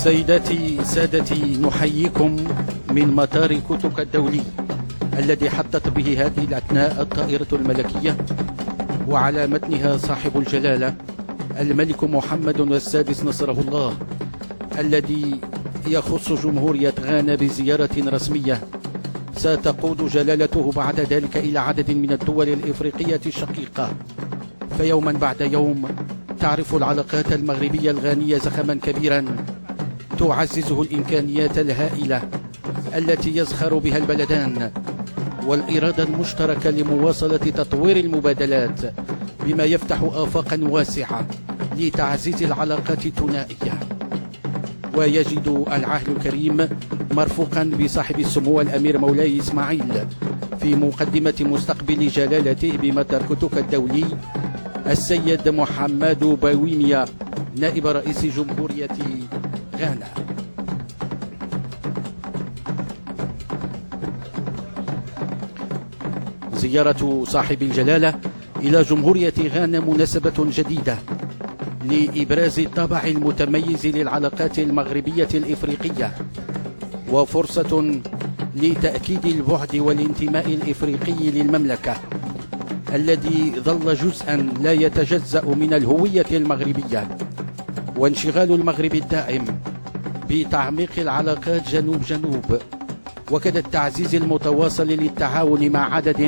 سيداتي سادتي، نحييكم من مطار كوتوكا الدولي الذي حطت به هذه الأثناء الطائرة الملكية، وعلى متنها صاحب الجلالة الملك محمد السادس نصره الله، الذي يخص جمهورية غانا بزيارة رسمية ستقود جلالته بعد ذلك إلى عدد من الدول الإفريقية الشقيقة. فيوما بعد يوم تعرف العلاقات المغربية الغانية زخما كبيرا تعززه الإمكانيات الهائلة التي يزخر بها البلدان، والإرادة المشتركة لمواصلة تطوير المبادلات بما يفتح آفاقا واسعة لتعزيز العلاقات الثنائية. ويجد العهد الكريم مرفوقا بصاحب السمو الأمير مولاي إسماعيل في مقدمة مستقبل جلالته بمطار كوتوكا الدولي السيد محمد باوينيا نائب رئيس جمهورية غانا. زيارة صاحب الجلالة إلى جمهورية غانا مناسبة جديدة لإبراز الطابع المتميز للعلاقات المغربية الإفريقية، وفرصة لتأكيد البعد والانتماء الإفريقي للمملكة الذي ظل جزءا لا يتجزأ من الهوية المغربية، وانشغال المغرب الدائم بتعميق العلاقات جنوب جنوب، وكذا التعزيز المتواصل للتعاون مع عدد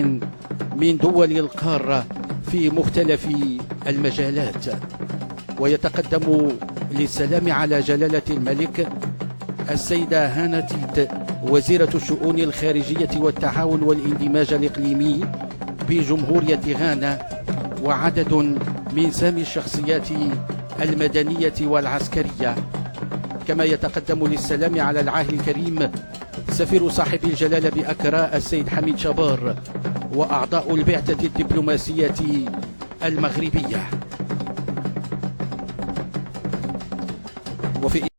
من دول القارة في مختلف المجالات. ويتقدم للسلام على جلالة الملك السيدة هانة تيت وزيرة الشؤون الخارجية والتعاون والاندماج الإقليمي بجمهورية غانا، وعدد من سامي الشخصيات المدنية والعسكرية. كما يتقدم للسلام على العاهل الكريم سفير صاحب الجلالة بأكرا السيد حميد شبار وأعضاء البعثة الدبلوماسية المغربية. وفي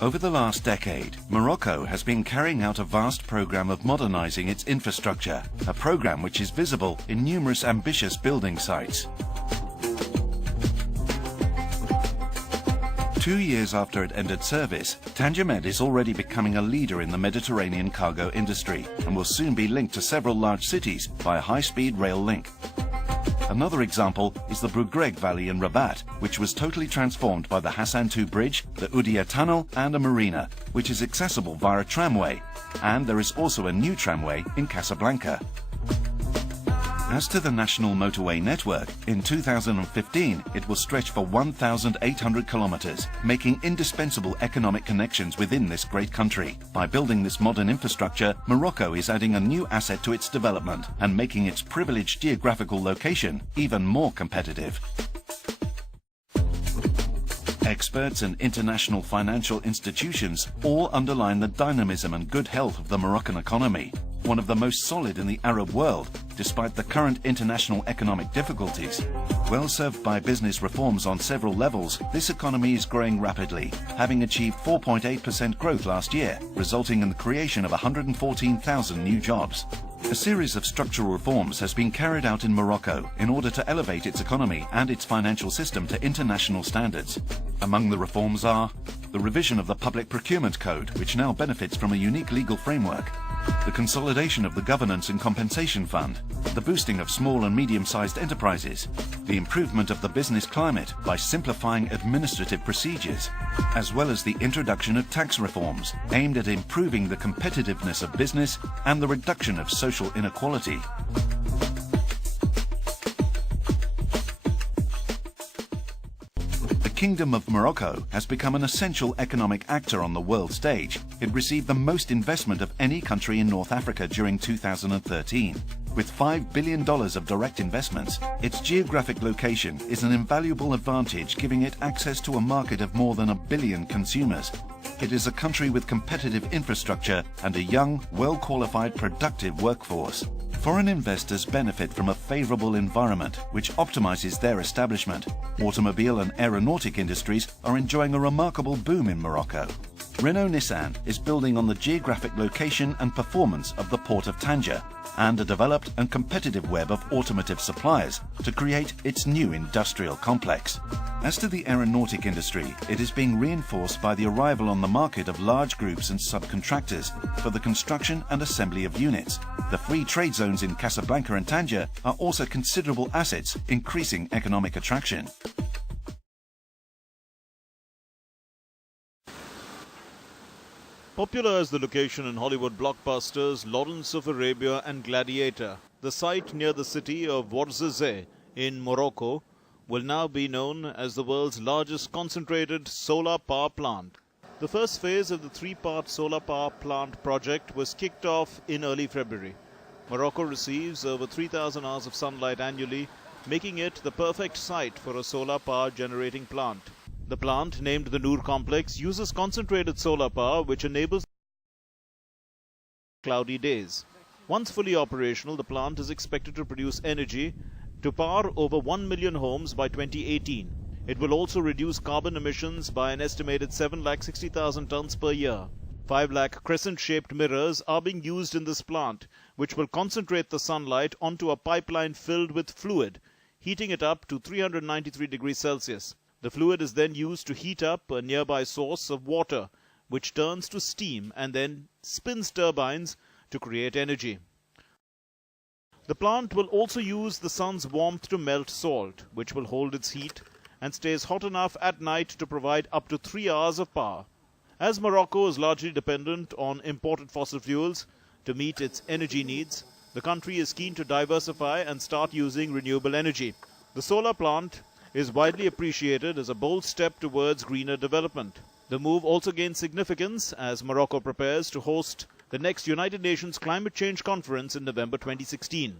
Over the last decade, Morocco has been carrying out a vast program of modernizing its infrastructure, a program which is visible in numerous ambitious building sites. 2 years after it ended service, Tangier is already becoming a leader in the Mediterranean cargo industry and will soon be linked to several large cities by a high-speed rail link. Another example is the Brugreg Valley in Rabat, which was totally transformed by the Hassan II Bridge, the Udia Tunnel and a marina, which is accessible via a tramway. And there is also a new tramway in Casablanca. As to the national motorway network, in 2015 it will stretch for 1,800 kilometers, making indispensable economic connections within this great country. By building this modern infrastructure, Morocco is adding a new asset to its development and making its privileged geographical location even more competitive. Experts and international financial institutions all underline the dynamism and good health of the Moroccan economy, one of the most solid in the Arab world, despite the current international economic difficulties. Well served by business reforms on several levels, this economy is growing rapidly, having achieved 4.8% growth last year, resulting in the creation of 114,000 new jobs. A series of structural reforms has been carried out in Morocco in order to elevate its economy and its financial system to international standards. Among the reforms are the revision of the Public Procurement Code, which now benefits from a unique legal framework, the consolidation of the Governance and Compensation Fund, the boosting of small and medium-sized enterprises, the improvement of the business climate by simplifying administrative procedures, as well as the introduction of tax reforms aimed at improving the competitiveness of business and the reduction of social inequality. The Kingdom of Morocco has become an essential economic actor on the world stage. It received the most investment of any country in North Africa during 2013. With $5 billion of direct investments, its geographic location is an invaluable advantage, giving it access to a market of more than 1 billion consumers. It is a country with competitive infrastructure and a young, well-qualified, productive workforce. Foreign investors benefit from a favorable environment which optimizes their establishment. Automobile and aeronautic industries are enjoying a remarkable boom in Morocco. Renault Nissan is building on the geographic location and performance of the port of Tangier and a developed and competitive web of automotive suppliers to create its new industrial complex. As to the aeronautic industry, it is being reinforced by the arrival on the market of large groups and subcontractors for the construction and assembly of units. The free trade zones in Casablanca and Tangier are also considerable assets, increasing economic attraction. Popular as the location in Hollywood blockbusters Lawrence of Arabia and Gladiator, the site near the city of Ouarzazate in Morocco will now be known as the world's largest concentrated solar power plant. The first phase of the three-part solar power plant project was kicked off in early February. Morocco receives over 3,000 hours of sunlight annually, making it the perfect site for a solar power generating plant. The plant, named the Noor Complex, uses concentrated solar power which enables cloudy days. Once fully operational, the plant is expected to produce energy to power over 1 million homes by 2018. It will also reduce carbon emissions by an estimated 760,000 tons per year. 5 lakh crescent-shaped mirrors are being used in this plant, which will concentrate the sunlight onto a pipeline filled with fluid, heating it up to 393 degrees Celsius. The fluid is then used to heat up a nearby source of water, which turns to steam and then spins turbines to create energy. The plant will also use the sun's warmth to melt salt, which will hold its heat and stays hot enough at night to provide up to 3 hours of power. As Morocco is largely dependent on imported fossil fuels to meet its energy needs, the country is keen to diversify and start using renewable energy. The solar plant is widely appreciated as a bold step towards greener development. The move also gains significance as Morocco prepares to host the next United Nations Climate Change Conference in November 2016.